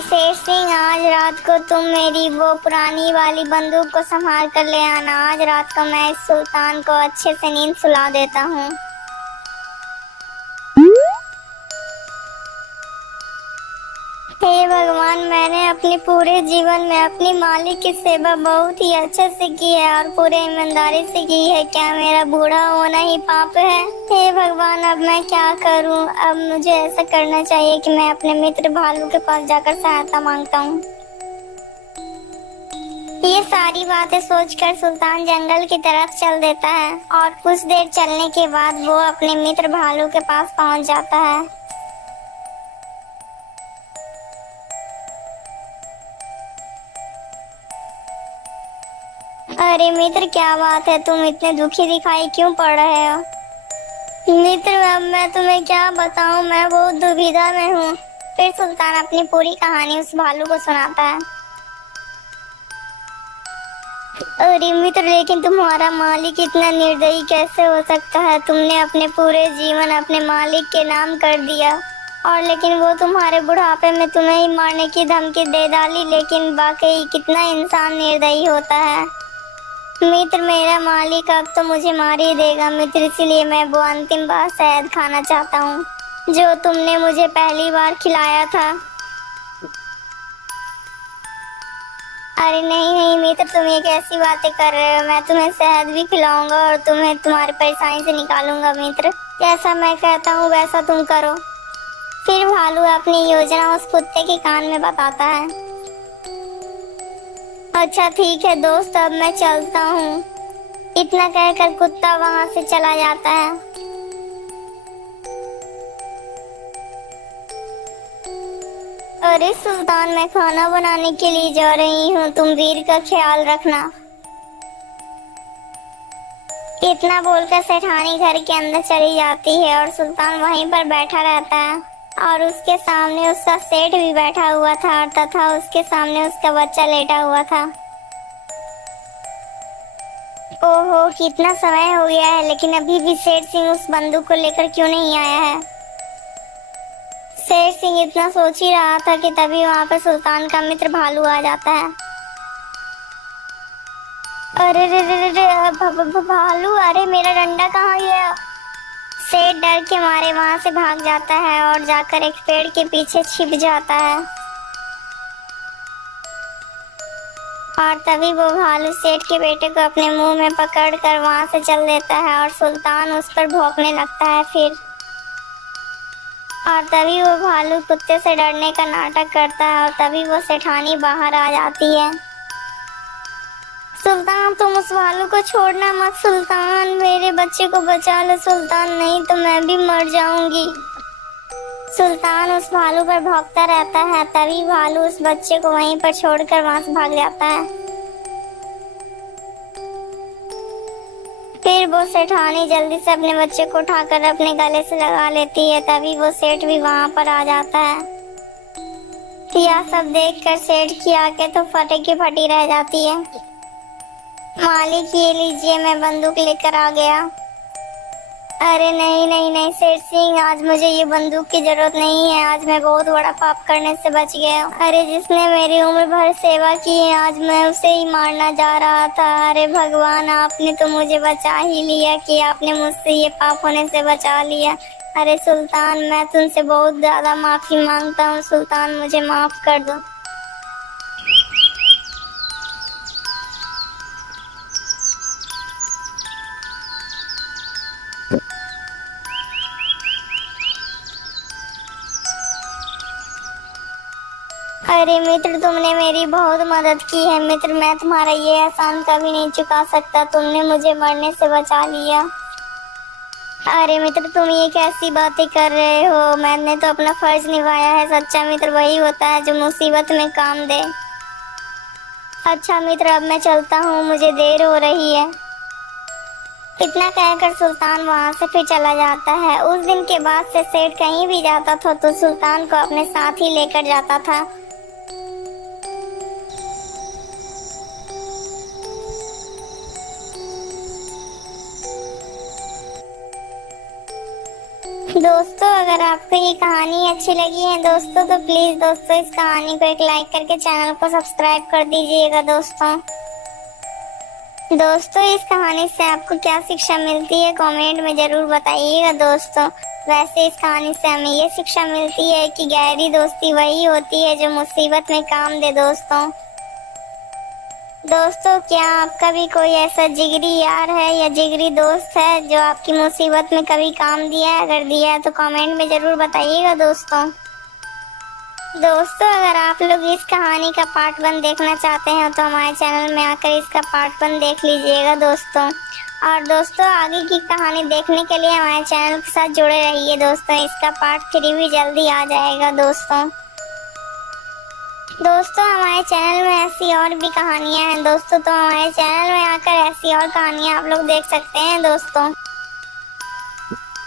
शेर सिंह, आज रात को तुम मेरी वो पुरानी वाली बंदूक को संभाल कर ले आना। आज रात को मैं इस सुल्तान को अच्छे से नींद सुला देता हूँ। हे भगवान, मैंने अपने पूरे जीवन में अपनी मालिक की सेवा बहुत ही अच्छे से की है और पूरे ईमानदारी से की है। क्या मेरा बूढ़ा होना ही पाप है? हे भगवान, अब मैं क्या करूं? अब मुझे ऐसा करना चाहिए कि मैं अपने मित्र भालू के पास जाकर सहायता मांगता हूं। ये सारी बातें सोचकर सुल्तान जंगल की तरफ चल देता है और कुछ देर चलने के बाद वो अपने मित्र भालू के पास पहुंच जाता है। अरे मित्र, क्या बात है? तुम इतने दुखी दिखाई क्यों पड़ रहे हो? मित्र, अब मैं तुम्हें क्या बताऊं, मैं बहुत दुविधा में हूँ। फिर सुल्तान अपनी पूरी कहानी उस भालू को सुनाता है। अरे मित्र, लेकिन तुम्हारा मालिक इतना निर्दयी कैसे हो सकता है? तुमने अपने पूरे जीवन अपने मालिक के नाम कर दिया और लेकिन वो तुम्हारे बुढ़ापे में तुम्हें ही मारने की धमकी दे डाली। लेकिन वाकई कितना इंसान निर्दयी होता है। मित्र, मेरा मालिक अब तो मुझे मार ही देगा मित्र, इसलिए मैं वो अंतिम बार शहद खाना चाहता हूँ जो तुमने मुझे पहली बार खिलाया था। अरे नहीं नहीं मित्र, तुम ये कैसी बातें कर रहे हो? मैं तुम्हें शहद भी खिलाऊंगा और तुम्हें तुम्हारी परेशानी से निकालूंगा मित्र। जैसा मैं कहता हूँ वैसा तुम करो। फिर भालू अपनी योजना उस कुत्ते के कान में बताता है। अच्छा ठीक है दोस्त, अब मैं चलता हूँ। इतना कहकर कुत्ता वहां से चला जाता है। अरे सुल्तान, मैं खाना बनाने के लिए जा रही हूँ, तुम वीर का ख्याल रखना। इतना बोलकर सेठानी घर के अंदर चली जाती है और सुल्तान वहीं पर बैठा रहता है और उसके सामने उसका सेठ भी बैठा हुआ था और तथा उसके सामने उसका बच्चा लेटा हुआ था। ओहो, कितना समय हो गया है, लेकिन अभी भी शेर सिंह उस बंदूक को लेकर क्यों नहीं आया है? शेर सिंह इतना सोच ही रहा था कि तभी वहां पर सुल्तान का मित्र भालू आ जाता है। अरे रे रे रे भालू, अरे मेरा डंडा कहाँ गया? शेर डर के मारे वहां से भाग जाता है और जाकर एक पेड़ के पीछे छिप जाता है और तभी वो भालू सेठ के बेटे को अपने मुंह में पकड़कर वहां से चल देता है और सुल्तान उस पर भौंकने लगता है। फिर और तभी वो भालू कुत्ते से डरने का नाटक करता है और तभी वो सेठानी बाहर आ जाती है। सुल्तान, तुम उस भालू को छोड़ना मत। सुल्तान, मेरे बच्चे को बचा लो सुल्तान, नहीं तो मैं भी मर जाऊंगी। सुल्तान उस भालू पर भौंकता रहता है। तभी भालू उस बच्चे को वहीं पर छोड़कर वहां से भाग जाता है। फिर वो सेठानी जल्दी से अपने बच्चे को उठाकर अपने गले से लगा लेती है। तभी वो सेठ भी वहां पर आ जाता है। यह सब देखकर सेठ की आंखें तो फटे की फटी रह जाती है। मालिक, ये लीजिए, मैं बंदूक लेकर आ गया। अरे नहीं नहीं नहीं शेर सिंह, आज मुझे ये बंदूक की जरूरत नहीं है। आज मैं बहुत बड़ा पाप करने से बच गया हूँ। अरे जिसने मेरी उम्र भर सेवा की है, आज मैं उसे ही मारना जा रहा था। अरे भगवान, आपने तो मुझे बचा ही लिया कि आपने मुझसे ये पाप होने से बचा लिया। अरे सुल्तान, मैं तुमसे बहुत ज्यादा माफी मांगता हूँ सुल्तान, मुझे माफ कर दो। अरे मित्र, तुमने मेरी बहुत मदद की है मित्र, मैं तुम्हारा ये एहसान कभी नहीं चुका सकता। तुमने मुझे मरने से बचा लिया। अरे मित्र, तुम ये कैसी बातें कर रहे हो? मैंने तो अपना फर्ज निभाया है। सच्चा मित्र वही होता है जो मुसीबत में काम दे। अच्छा मित्र, अब मैं चलता हूँ, मुझे देर हो रही है। इतना कहकर सुल्तान वहां से फिर चला जाता है। उस दिन के बाद से सेठ कहीं भी जाता था तो सुल्तान को अपने साथ ही लेकर जाता था। दोस्तों अगर आपको ये कहानी अच्छी लगी है दोस्तों तो प्लीज दोस्तों इस कहानी को एक लाइक करके चैनल को सब्सक्राइब कर दीजिएगा दोस्तों। दोस्तों इस कहानी से आपको क्या शिक्षा मिलती है कमेंट में जरूर बताइएगा दोस्तों। वैसे इस कहानी से हमें ये शिक्षा मिलती है कि गहरी दोस्ती वही होती है जो मुसीबत में काम दे दोस्तों। दोस्तों क्या आपका भी कोई ऐसा जिगरी यार है या जिगरी दोस्त है जो आपकी मुसीबत में कभी काम दिया है? अगर दिया है तो कमेंट में जरूर बताइएगा दोस्तों। दोस्तों अगर आप लोग इस कहानी का पार्ट 1 देखना चाहते हैं तो हमारे चैनल में आकर इसका पार्ट 1 देख लीजिएगा दोस्तों। और दोस्तों आगे की कहानी देखने के लिए हमारे चैनल के साथ जुड़े रहिए दोस्तों। इसका पार्ट 3 भी जल्दी आ जाएगा दोस्तों। दोस्तों हमारे चैनल में ऐसी और भी कहानियां हैं दोस्तों, तो हमारे चैनल में आकर ऐसी और कहानियां आप लोग देख सकते हैं दोस्तों।